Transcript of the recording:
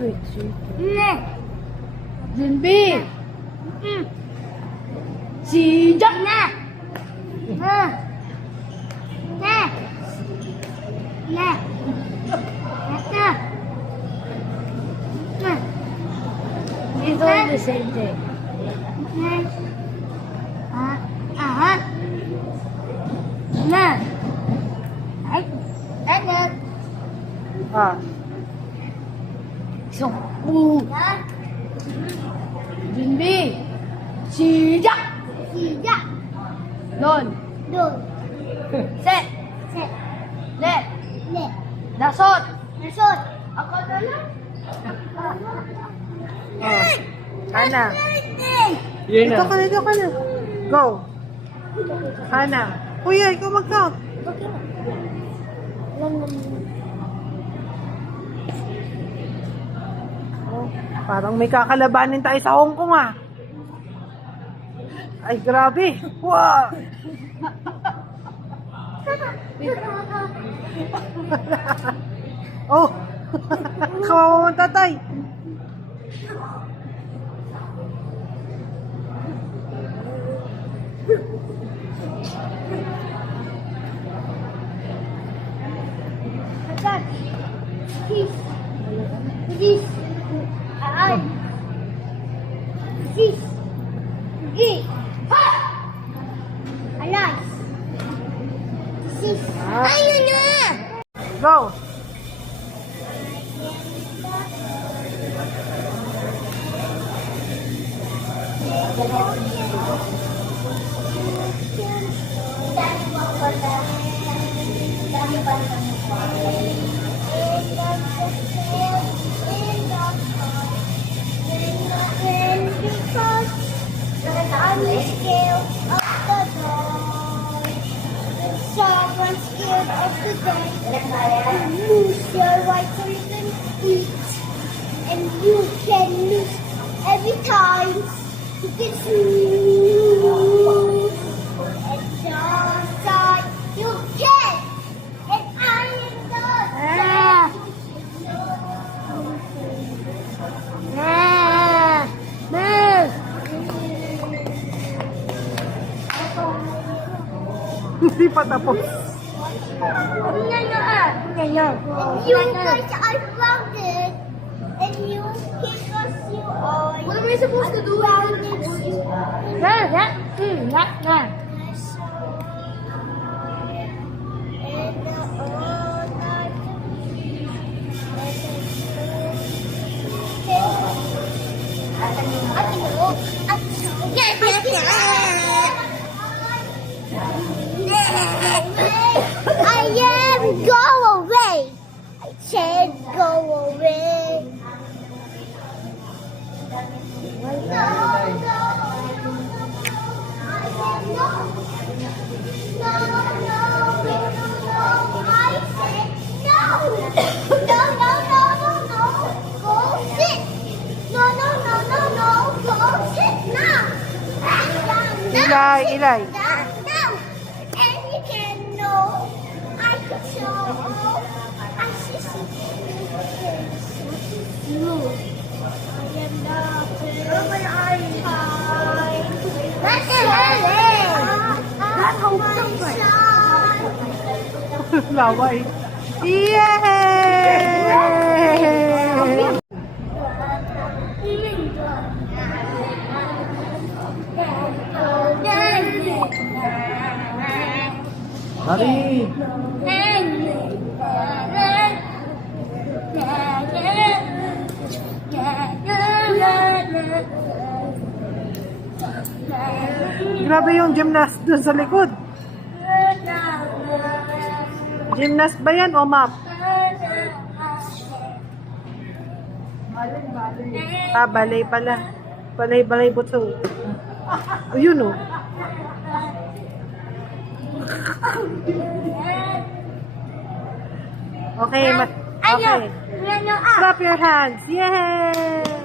준비 시작! We're doing the same thing. 준비 시작! 넌 셋, 넷, 다섯. Ako na lang. Hana. Yun Dito ka na. Go. Hana. Kuya, ikaw mag-count. Oh, parang may kakalabanin tayo sa Hong Kong ah. Ay, grabe. Wow. Oh. Kawawa mong tatay. Ayun na! Go. On the scale of the dawn, someone scared of the day. Lose your vitamin eat, and you can lose every time you get loose. And downside you get, and I am the Hindi pa tapos. You guys are grounded, and you because you are. What am I supposed to do? I am go away. I said go away. No, no, no, I am no. No, no, no, no, I said no. No, no, no, no, no, go sit. No, no, no, no, no, go sit now. Ilay. No, and you can know. I could show. I see you. I am not. Oh my eyes. That's it. Laway. Yay! Hari. Grabe yung gymnast dun sa likod. Gymnast ba yan o map? Ah, balay pala. Balay butso. O yun o. Okay, okay. Clap your hands. Yay!